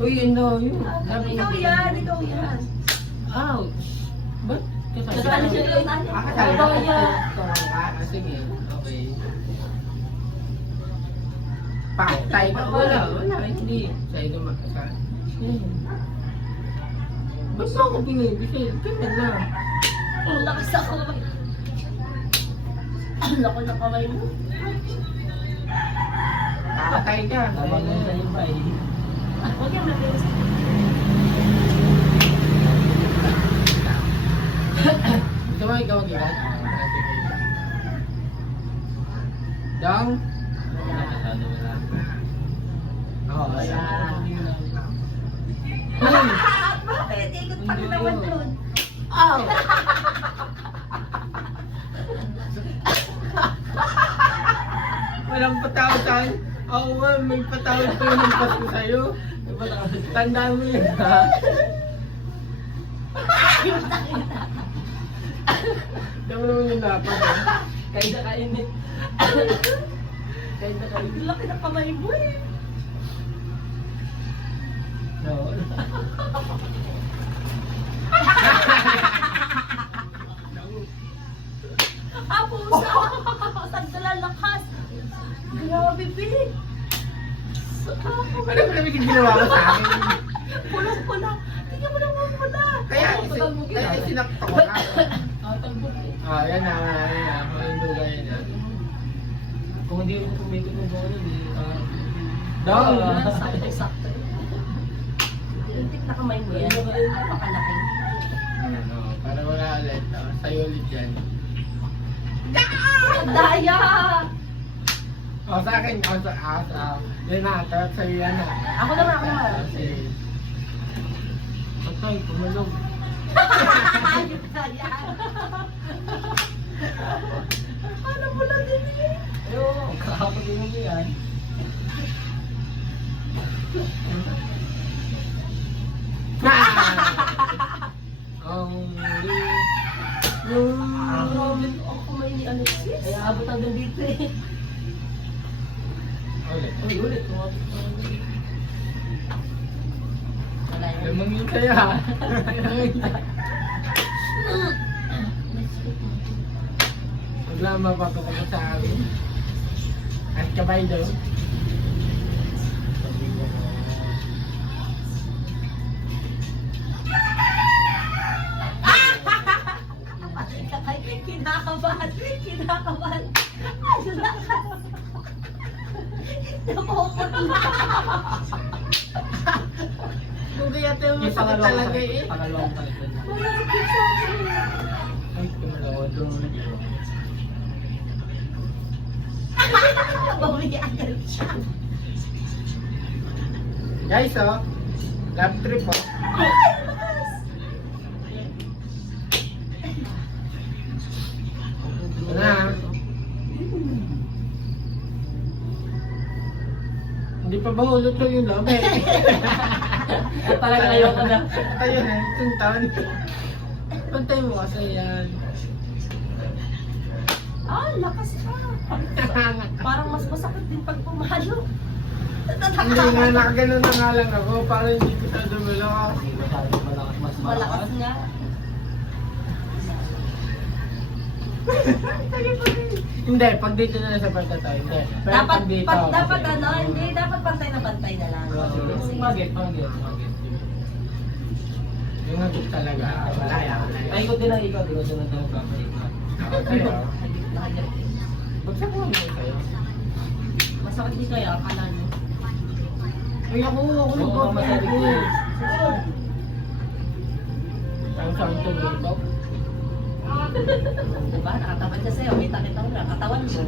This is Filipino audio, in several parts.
Uy, ano yun? Ikaw yan, ikaw yan. Ouch! Ba't kasali? Kasali siya doon. Kasali Ikaw ka? yan. Sige, okay. Patay ka? Wala, hindi. Sa'yo naman kasali. Ba't ako binibisil? Tingnan na. Ang lakas ako naman. Ang lako ng kamay mo. Patay ka. Tama na sa iba eh. Huwag yung nag-iwas. Gusto mo ikaw mag-iwan? Dong? Oo, wala. Bakit? Ikot pa naman doon. Oh! Walang patawad. Oo, may patawad ko yung pasko sa'yo. Tandaan mo yun, ha? Diyan mo naman yung dapat, ha? Kahit na kainit. Kahit na kainit. Ang laki ng kamay mo eh. No. Abusa! Tagdala lakas! Grabe, Pete! Ano ba namin ginawa mo sa akin? Pulang-pula! Tingnan mo naman pula! Kaya sinakto ko na. Tatalbog eh. Ah, yan na. Malinduga yan na. Kung hindi mo kumikot ng bono, di... Dong! Sakto-sakto. Tintik na kamay mo yan. Pakalaki. Ano, para wala ulit. Sa'yo ulit yan. Daya! O, sa akin. Yan na, tarap sa'yo yan na. Ako naman. Sige. Patay, pumalog. Ayun na yan. Ano mo lang din eh? Ayun, kakapag mo yan. Only you. Grabe, ang kamay ni Alexis. Ay, abot hanggang dito eh. Ulit. Uy, ulit. Wala yun. Lamang yun kaya. Wala mapapataka sa amin. At kabay daw. Kinakabahan. Kinakabahan. Ano na ka? Napuputla. Kung kaya tayo Yung masakit talaga eh. pangalawang talikod na. Malapit sa akin. Ay, kumalawa doon. Bumili agad siya. Guys, oh. Lab trip, oh. Ito na. Hindi pa ba hulot ko yung love eh? Talaga ayoko na. Ayun eh, tuntan. Pantay mo kasi yan. Ah, lakas pa. Parang mas masakit din pag pumalo. Hindi nga, nakaganon na nga lang ako para hindi kita dumalo. Masyado malakas, mas Malakas nga. Hindi, pag dito na sa pagkataw, hindi. Pero Dapat, pag dito, dapat ano, hindi, dapat pantay na lang. Sige. Magit. Yung hagit talaga, wala yan. Ay, ikot din ang ikot. Ikot din ang ikot. Ako sa'yo. Nakagap. Bagsak mo naman sa'yo. Masakit din kaya ang kanan mo. Ay, ako Oo, nag-go masabi ko eh. eh. Ang saan tumulog? Diba? Nakatamad ka sa'yo. Kita kita mo na. Katawan mo.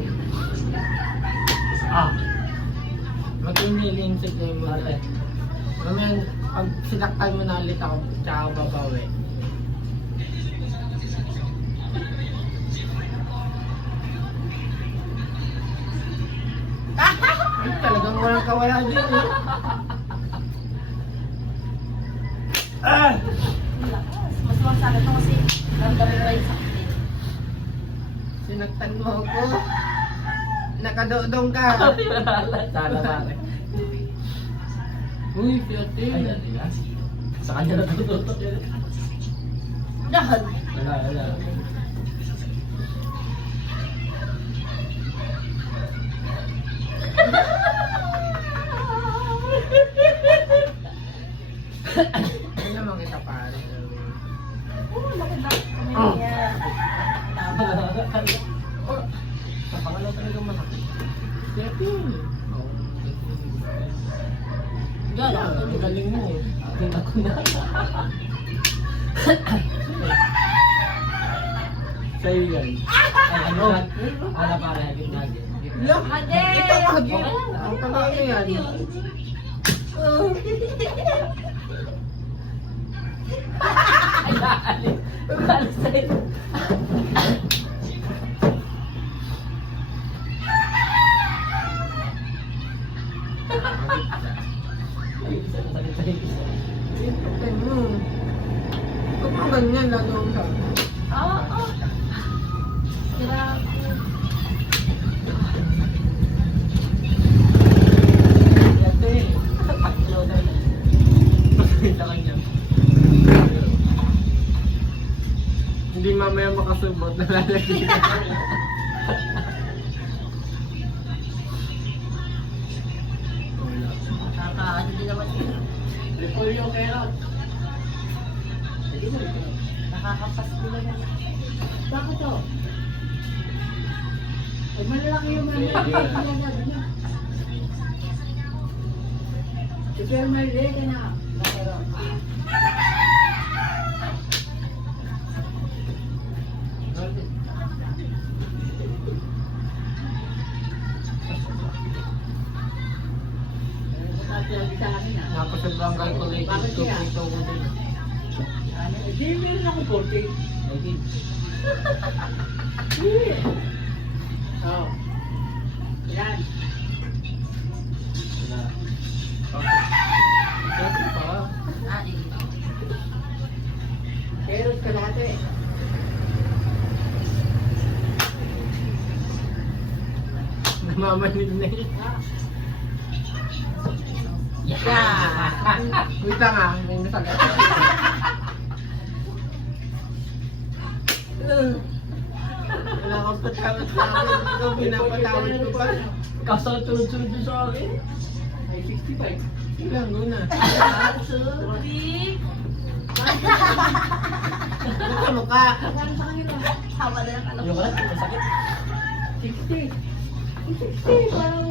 Ah! Mag-imilin sa game mo. Ate. Mamaya, pag sinaktan mo na ulit ako, tsaka ako babawi. Ay, talagang walang kawala din eh. Ah! Ang lakas. Mas masakit ako kasi ramdamin ko yung sakit. Sinaktan mo ako. Nakadodong ka. Sana ba? Uy, si ate. Ay, dati na. Sa kanya natututok yun. Dahil. Wala. Ano naman kita pare? Oo, laki-laki kami Oh. niya. Sa pangalaw talaga malaki. Si ate. Yan, Ang galing mo eh. Akin ako na. Sa'yo yan. Ay, ano na? Wala pare, hagit na hagit. Look! Ate! Ito hagit! Ang panalo yan. Ay, naalis. Naalis sa'yo. Ay, sakit sa'yo. Ito mo. Kung ang ganyan, lalo ang sa Oo. Grabe. Ate, taklo na yun. Pakita ka niya. Hindi mamaya makasubot na lalagyan. Nakakaano din naman yun. Repolyo, carrot. Sige mo, ito. Nakakapas ko lang yan. Bakit to? Ay, malalaki yung mga super maliliit ka na. Pero, sabi sa akin ah. Napasobrang calculated Bakit to kaya? ito ko din. Ano, di meron ako 40. Ay, Oh. Yan. wala. Ito pa. Ah, eh. Carrot ka lahat eh. Namamanig na yun. Yeah. Wait lang ah, may nasagat. Wala kang patawad sa akin. Ikaw pinapatawad ko pa. Ikaw sa tulad-tulad din sa akin. Ay, 65. Ilang guna. Sorry. Buka mukha. Magkano sa kanila? Tama na lang alam Yung ko. kalat, masakit. 60. 60, parang